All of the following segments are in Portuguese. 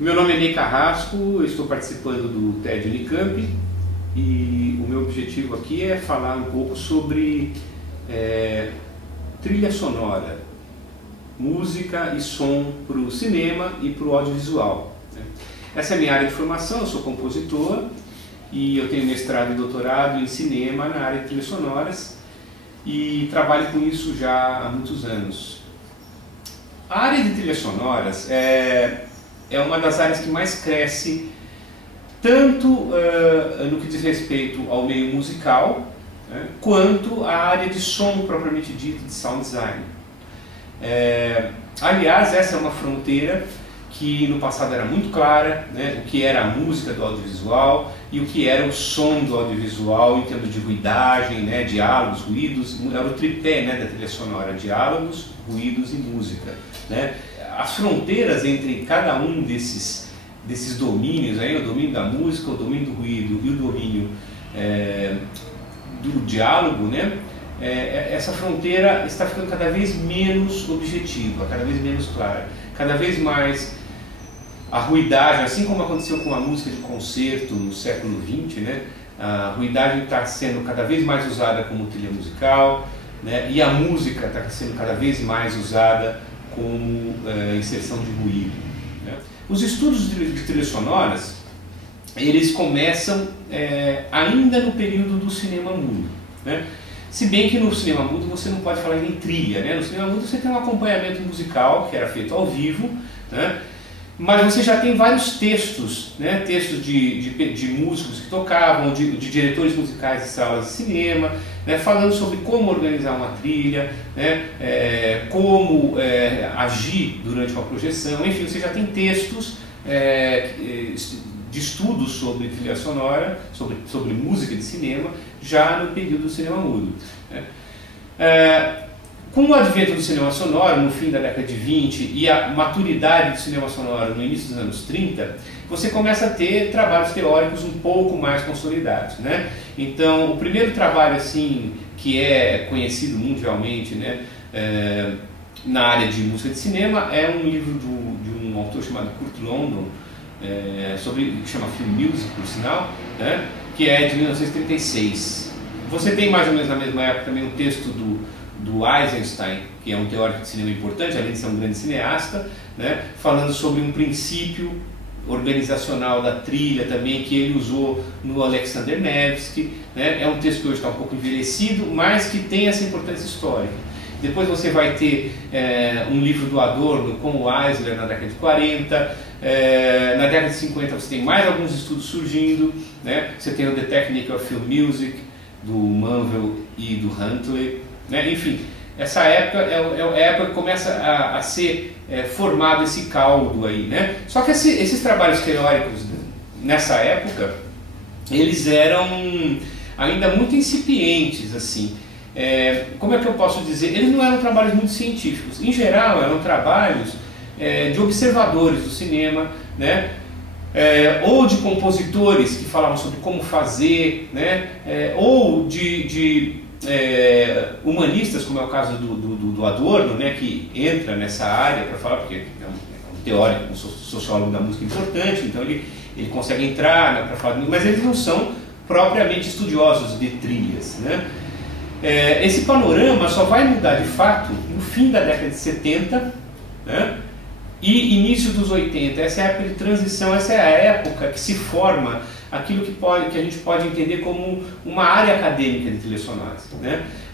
Meu nome é Ney Carrasco, eu estou participando do TED Unicamp e o meu objetivo aqui é falar um pouco sobre trilha sonora, música e som para o cinema e para o audiovisual. Essa é a minha área de formação, eu sou compositor e eu tenho mestrado e doutorado em cinema na área de trilhas sonoras e trabalho com isso já há muitos anos. A área de trilhas sonoras é uma das áreas que mais cresce, tanto no que diz respeito ao meio musical, quanto à área de som propriamente dito, de sound design. Aliás, essa é uma fronteira que no passado era muito clara, o que era a música do audiovisual e o que era o som do audiovisual em termos de ruidagem, diálogos, ruídos, era o tripé da trilha sonora, diálogos, ruídos e música. As fronteiras entre cada um desses domínios, o domínio da música, o domínio do ruído e o domínio do diálogo, essa fronteira está ficando cada vez menos objetiva, cada vez menos clara, cada vez mais a ruidagem, assim como aconteceu com a música de concerto no século XX, a ruidagem está sendo cada vez mais usada como trilha musical, e a música está sendo cada vez mais usada como inserção de ruído. Os estudos de trilhas sonoras, eles começam ainda no período do cinema mudo. Se bem que no cinema mudo você não pode falar em trilha, no cinema mudo você tem um acompanhamento musical que era feito ao vivo, mas você já tem vários textos, textos de músicos que tocavam, de diretores musicais de salas de cinema, falando sobre como organizar uma trilha, como agir durante uma projeção, enfim, você já tem textos de estudos sobre trilha sonora, sobre música de cinema, já no período do cinema mudo. Com o advento do cinema sonoro, no fim da década de 20, e a maturidade do cinema sonoro no início dos anos 30, você começa a ter trabalhos teóricos um pouco mais consolidados. Então, o primeiro trabalho assim, que é conhecido mundialmente na área de música de cinema é um livro de um autor chamado Kurt London, que chama Film Music, por sinal, que é de 1936. Você tem mais ou menos na mesma época também um texto do Eisenstein, que é um teórico de cinema importante, além de ser um grande cineasta, falando sobre um princípio organizacional da trilha também, que ele usou no Alexander Nevsky. É um texto que hoje está um pouco envelhecido, mas que tem essa importância histórica. Depois você vai ter um livro do Adorno com o Eisler na década de 40, na década de 50 você tem mais alguns estudos surgindo, você tem o The Technique of Film Music, do Manvel e do Huntley, enfim, essa época é a época que começa a ser formado esse caldo aí, Só que esses trabalhos teóricos nessa época, eles eram ainda muito incipientes, assim. Como é que eu posso dizer? Eles não eram trabalhos muito científicos. Em geral, eram trabalhos de observadores do cinema, ou de compositores que falavam sobre como fazer, ou de humanistas, como é o caso do Adorno, que entra nessa área para falar, porque é um teórico, um sociólogo da música importante, então ele consegue entrar para falar, mas eles não são propriamente estudiosos de trilhas. Esse panorama só vai mudar de fato no fim da década de 70 e início dos 80. Essa é a época de transição, essa é a época que se forma aquilo que a gente pode entender como uma área acadêmica de trilhas sonoras.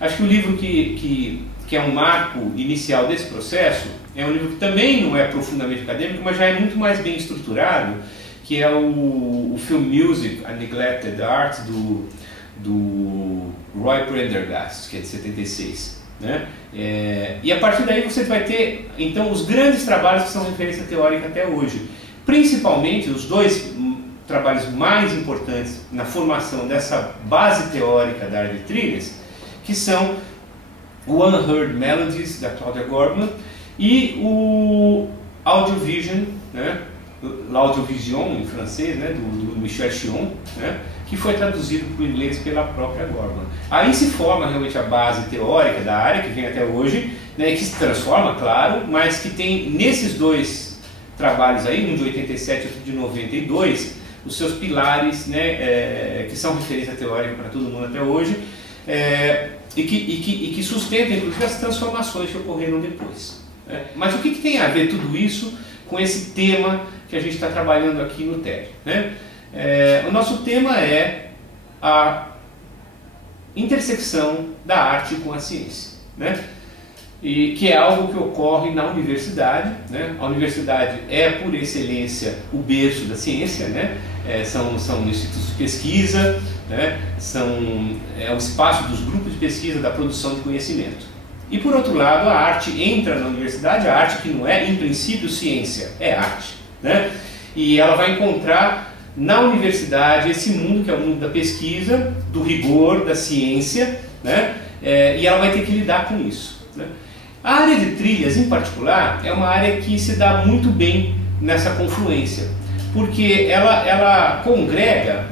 Acho que o livro que é um marco inicial desse processo é um livro que também não é profundamente acadêmico, mas já é muito mais bem estruturado, que é o Film Music, A Neglected Art, do Roy Prendergast, que é de 76. E a partir daí você vai ter então os grandes trabalhos que são referência teórica até hoje, principalmente os dois trabalhos mais importantes na formação dessa base teórica da área de trilhas, que são o Unheard Melodies, da Claudia Gordman, e o Audiovision, l'Audiovision em francês, do Michel Chion, que foi traduzido para o inglês pela própria Gordman. Aí se forma realmente a base teórica da área, que vem até hoje, que se transforma, claro, mas que tem nesses dois trabalhos aí, um de 87 e outro de 92, os seus pilares, né, que são referência teórica para todo mundo até hoje, e que sustentam inclusive as transformações que ocorreram depois. Né? Mas o que tem a ver tudo isso com esse tema que a gente está trabalhando aqui no TED? Né? O nosso tema é a intersecção da arte com a ciência, né? E que é algo que ocorre na universidade, né? A universidade é, por excelência, o berço da ciência, né? São institutos de pesquisa, né? É o espaço dos grupos de pesquisa da produção de conhecimento. E, por outro lado, a arte entra na universidade, a arte que não é, em princípio, ciência, é arte, né? E ela vai encontrar na universidade esse mundo que é o mundo da pesquisa, do rigor, da ciência, né? E ela vai ter que lidar com isso, né? A área de trilhas, em particular, é uma área que se dá muito bem nessa confluência, porque ela congrega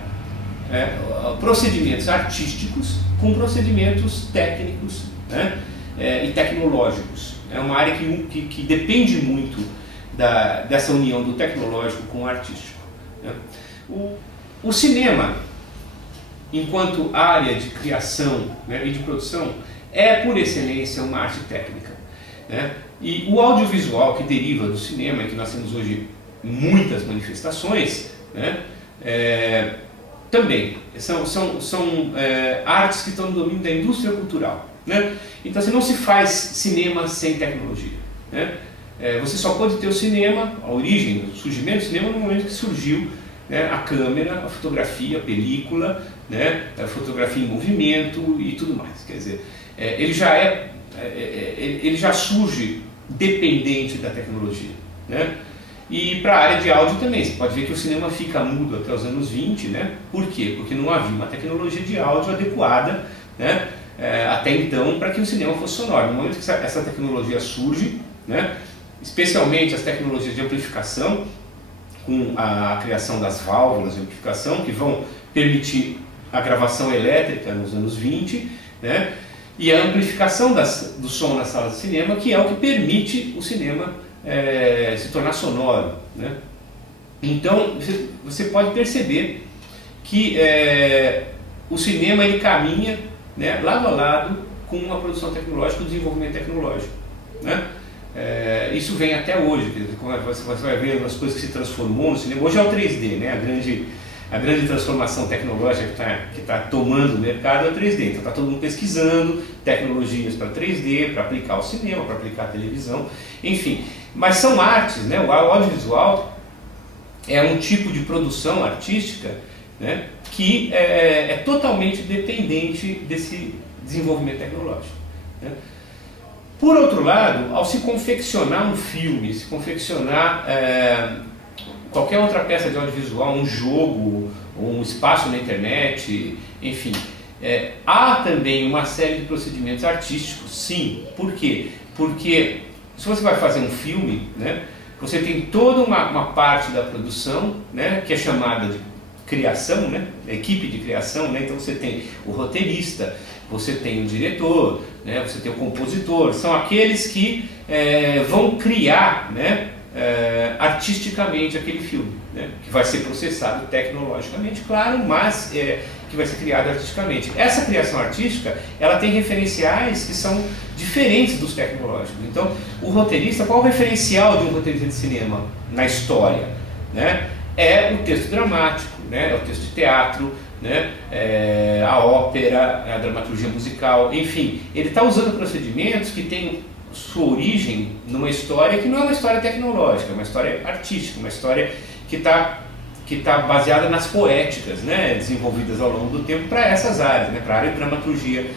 procedimentos artísticos com procedimentos técnicos, né? E tecnológicos. É uma área que depende muito dessa união do tecnológico com o artístico, né? O cinema, enquanto área de criação, né, e de produção, é por excelência uma arte técnica, né? E o audiovisual que deriva do cinema, que nós temos hoje muitas manifestações, né, também são artes que estão no domínio da indústria cultural, né? Então, assim, não se faz cinema sem tecnologia, né? Você só pode ter o cinema, a origem, o surgimento do cinema no momento que surgiu, né, a câmera, a fotografia, a película, né, a fotografia em movimento e tudo mais. Quer dizer, ele já surge dependente da tecnologia, né? E para a área de áudio também, você pode ver que o cinema fica mudo até os anos 20, né? Por quê? Porque não havia uma tecnologia de áudio adequada, né, até então, para que o cinema fosse sonoro. No momento que essa tecnologia surge, né, especialmente as tecnologias de amplificação, com a criação das válvulas de amplificação, que vão permitir a gravação elétrica nos anos 20, né? E a amplificação do som nas salas de cinema, que é o que permite o cinema se tornar sonoro, né? Então, você pode perceber que o cinema ele caminha, né, lado a lado com a produção tecnológica, o desenvolvimento tecnológico, né? Isso vem até hoje, você vai ver as coisas que se transformou no cinema. Hoje é o 3D, né? A grande transformação tecnológica que tá tomando o mercado é o 3D. Então está todo mundo pesquisando tecnologias para 3D, para aplicar ao cinema, para aplicar à televisão, enfim. Mas são artes, né? O audiovisual é um tipo de produção artística, né, que é totalmente dependente desse desenvolvimento tecnológico, né? Por outro lado, ao se confeccionar um filme, se confeccionar qualquer outra peça de audiovisual, um jogo, um espaço na internet, enfim, há também uma série de procedimentos artísticos, sim. Por quê? Porque se você vai fazer um filme, né, você tem toda uma parte da produção, né, que é chamada de criação, né, a equipe de criação, né? Então você tem o roteirista, você tem o diretor, né, você tem o compositor, são aqueles que vão criar, né, artisticamente aquele filme, né, que vai ser processado tecnologicamente, claro, mas que vai ser criado artisticamente. Essa criação artística, ela tem referenciais que são diferentes dos tecnológicos. Então, o roteirista, qual é o referencial de um roteirista de cinema na história, né? É o texto dramático, né? É o texto de teatro, né? A ópera, a dramaturgia musical, enfim, ele está usando procedimentos que têm sua origem numa história que não é uma história tecnológica, é uma história artística, uma história que está baseada nas poéticas, né, desenvolvidas ao longo do tempo para essas áreas, né, para a área de dramaturgia,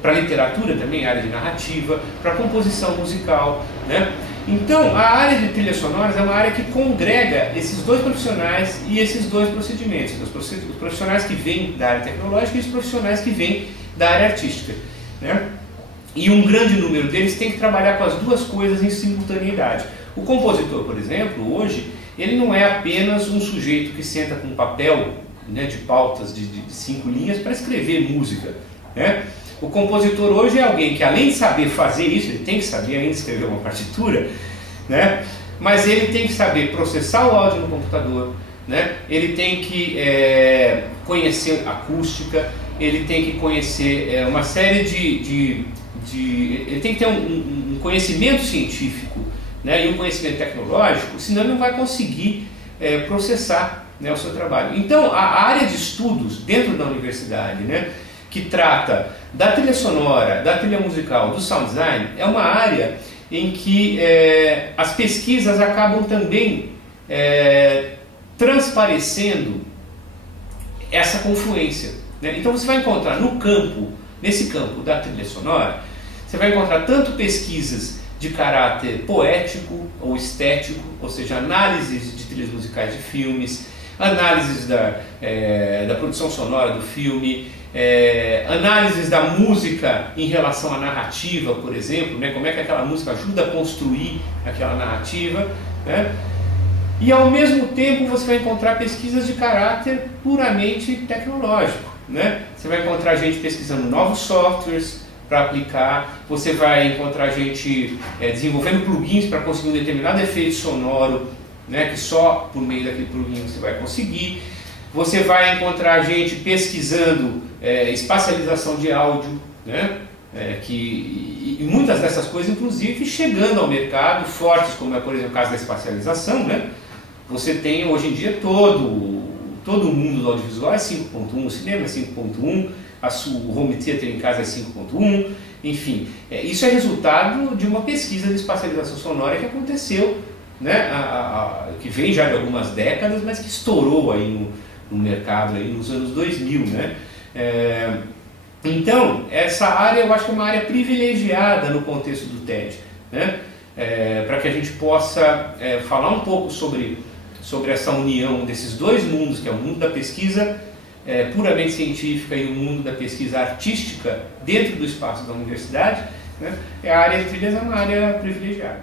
para a literatura também, a área de narrativa, para a composição musical, né? Então, a área de trilhas sonoras é uma área que congrega esses dois profissionais e esses dois procedimentos, os profissionais que vêm da área tecnológica e os profissionais que vêm da área artística, né? E um grande número deles tem que trabalhar com as duas coisas em simultaneidade. O compositor, por exemplo, hoje, ele não é apenas um sujeito que senta com um papel, né, de pautas de 5 linhas para escrever música, né? O compositor hoje é alguém que, além de saber fazer isso, ele tem que saber ainda escrever uma partitura, né? mas ele tem que saber processar o áudio no computador, né? Ele tem que conhecer acústica, ele tem que conhecer uma série ele tem que ter um conhecimento científico, né? E um conhecimento tecnológico, senão ele não vai conseguir processar, né, o seu trabalho. Então, a área de estudos dentro da universidade, né, que trata da trilha sonora, da trilha musical, do sound design, é uma área em que as pesquisas acabam também transparecendo essa confluência, né? Então você vai encontrar nesse campo da trilha sonora, você vai encontrar tanto pesquisas de caráter poético ou estético, ou seja, análises de trilhas musicais de filmes, análises da produção sonora do filme, análises da música em relação à narrativa, por exemplo, né? Como é que aquela música ajuda a construir aquela narrativa, né? E ao mesmo tempo você vai encontrar pesquisas de caráter puramente tecnológico, né? Você vai encontrar gente pesquisando novos softwares para aplicar, você vai encontrar gente desenvolvendo plugins para conseguir um determinado efeito sonoro, né, que só por meio daquele plugin você vai conseguir. Você vai encontrar gente pesquisando espacialização de áudio, né, e muitas dessas coisas, inclusive, chegando ao mercado, fortes, como é, por exemplo, o caso da espacialização, né? Você tem hoje em dia todo o mundo do audiovisual é 5.1, o cinema é 5.1, o home theater em casa é 5.1, enfim, isso é resultado de uma pesquisa de espacialização sonora que aconteceu, né, que vem já de algumas décadas, mas que estourou aí no mercado aí nos anos 2000, né? Então, essa área eu acho que é uma área privilegiada no contexto do TED, né? Para que a gente possa falar um pouco sobre essa união desses dois mundos, que é o mundo da pesquisa puramente científica e o mundo da pesquisa artística dentro do espaço da universidade, né? A área de trilhas é uma área privilegiada.